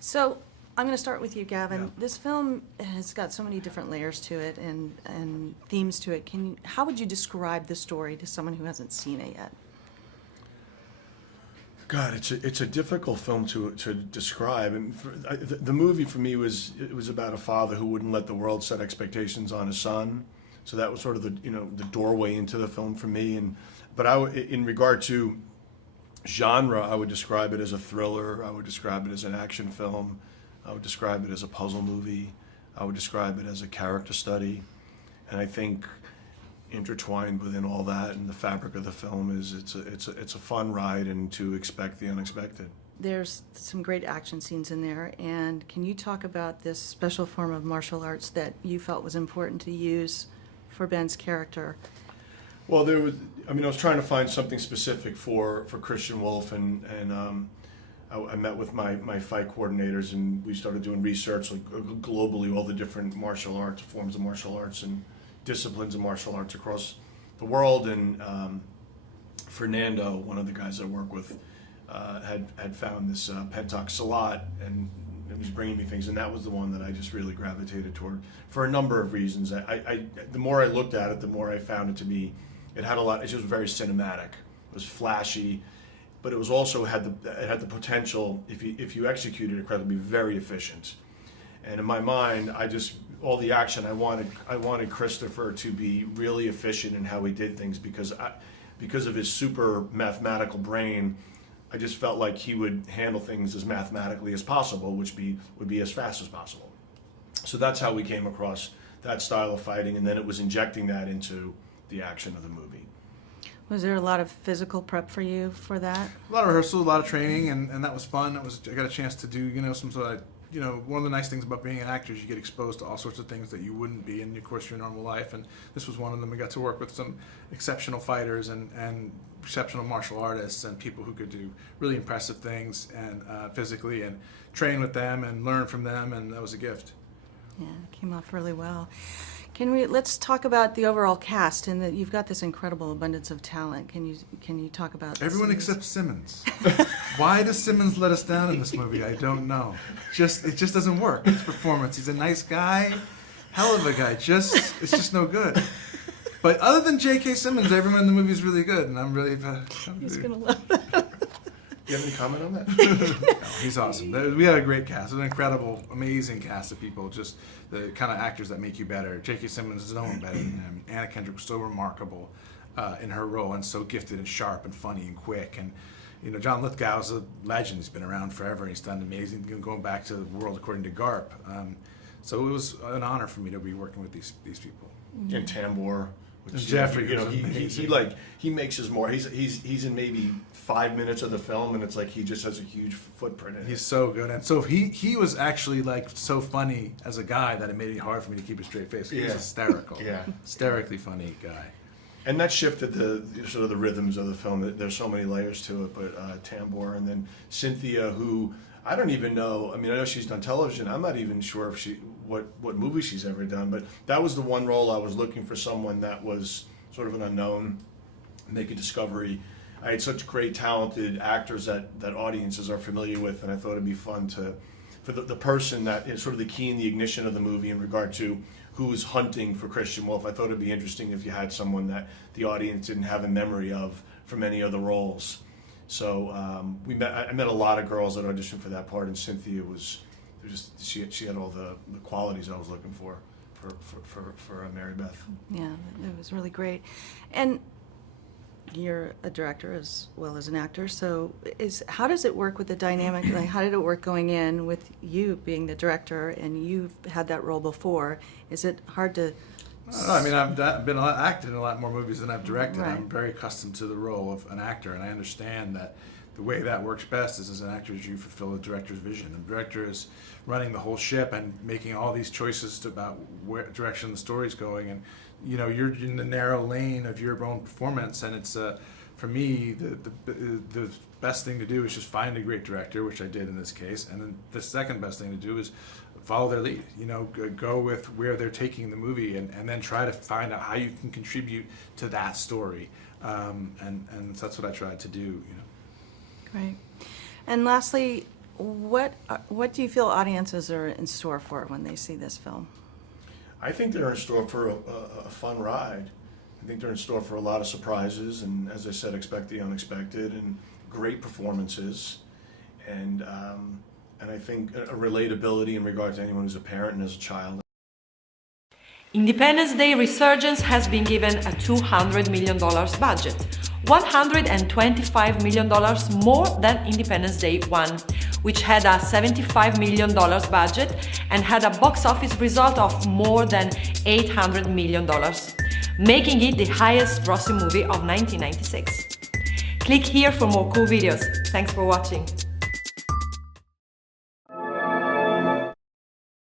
So I'm going to start with you, Gavin. Yeah. This film has got so many different layers to it and themes to it. How would you describe the story to someone who hasn't seen it yet? God, it's a difficult film to describe. And the movie for me was about a father who wouldn't let the world set expectations on his son. So that was sort of the doorway into the film for me. In regard to genre, I would describe it as a thriller. I would describe it as an action film. I would describe it as a puzzle movie. I would describe it as a character study. And I think intertwined within all that and the fabric of the film is it's a fun ride and to expect the unexpected. There's some great action scenes in there, and can you talk about this special form of martial arts that you felt was important to use for Ben's character? Well, I was trying to find something specific for Christian Wolf, and I met with my fight coordinators, and we started doing research like globally, all the different martial arts, forms of martial arts, and disciplines of martial arts across the world. And Fernando, one of the guys I work with, had found this Pentock Salat, and it was bringing me things, and that was the one that I just really gravitated toward for a number of reasons. The more I looked at it, the more I found it to be. It had a lot. It just was very cinematic. It was flashy, but it was also had the potential, if you executed it correctly, to be very efficient. And in my mind, all the action, I wanted Christopher to be really efficient in how he did things because of his super mathematical brain. I just felt like he would handle things as mathematically as possible, which would be as fast as possible. So that's how we came across that style of fighting, and then it was injecting that into the action of the movie. Was there a lot of physical prep for you for that? A lot of rehearsal, a lot of training, and that was fun. I got a chance to do, some sort of, one of the nice things about being an actor is you get exposed to all sorts of things that you wouldn't be in, of course, your normal life, and this was one of them. We got to work with some exceptional fighters and exceptional martial artists and people who could do really impressive things and physically, and train with them and learn from them, and that was a gift. Yeah, it came off really well. Let's talk about the overall cast, and that you've got this incredible abundance of talent. Can you talk about Everyone except Simmons. Why does Simmons let us down in this movie? I don't know. It just doesn't work. His performance. He's a nice guy, hell of a guy. It's just no good. But other than J.K. Simmons, everyone in the movie is really good, and I'm really. He's gonna love that. Do you have any comment on that? No, he's awesome. We had a great cast, an incredible, amazing cast of people, just the kind of actors that make you better. J.K. Simmons is no one better than him. Anna Kendrick was so remarkable in her role and so gifted and sharp and funny and quick. And John Lithgow's a legend. He's been around forever. He's done amazing, going back to The World According to Garp. So it was an honor for me to be working with these people. And Tambor. Which, Jeffrey, he makes his more. He's in maybe 5 minutes of the film, and it's like he just has a huge footprint in it. He's so good, and so he was actually so funny as a guy that it made it hard for me to keep a straight face. He was hysterical, hysterically funny guy. And that shifted the sort of the rhythms of the film. There's so many layers to it, but Tambor, and then Cynthia, who I don't even know. I mean, I know she's done television. I'm not even sure if what movie she's ever done, but that was the one role I was looking for, someone that was sort of an unknown, make a discovery. I had such great, talented actors that audiences are familiar with, and I thought it'd be fun for the person that is sort of the key in the ignition of the movie in regard to who is hunting for Christian Wolf. I thought it'd be interesting if you had someone that the audience didn't have a memory of from any other roles. So I met a lot of girls that auditioned for that part, and Cynthia she had all the qualities I was looking for Mary Beth. Yeah, it was really great. And you're a director as well as an actor, so how does it work with the dynamic? Like, how did it work going in with you being the director, and you've had that role before? Is it hard to... I don't know. I mean, I've been acted in a lot more movies than I've directed. Right. I'm very accustomed to the role of an actor, and I understand that the way that works best is as an actor is you fulfill the director's vision. The director is running the whole ship and making all these choices about where direction the story's going, and you're in the narrow lane of your own performance. And it's for me the best thing to do is just find a great director, which I did in this case, and then the second best thing to do is follow their lead. Go with where they're taking the movie, and then try to find out how you can contribute to that story. And that's what I tried to do. Great. And lastly, what do you feel audiences are in store for when they see this film? I think they're in store for a fun ride. I think they're in store for a lot of surprises, and as I said, expect the unexpected, and great performances, and I think a relatability in regard to anyone who's a parent and as a child. Independence Day Resurgence has been given a $200 million budget, $125 million more than Independence Day 1, which had a $75 million budget and had a box office result of more than $800 million, making it the highest grossing movie of 1996. Click here for more cool videos. Thanks for watching.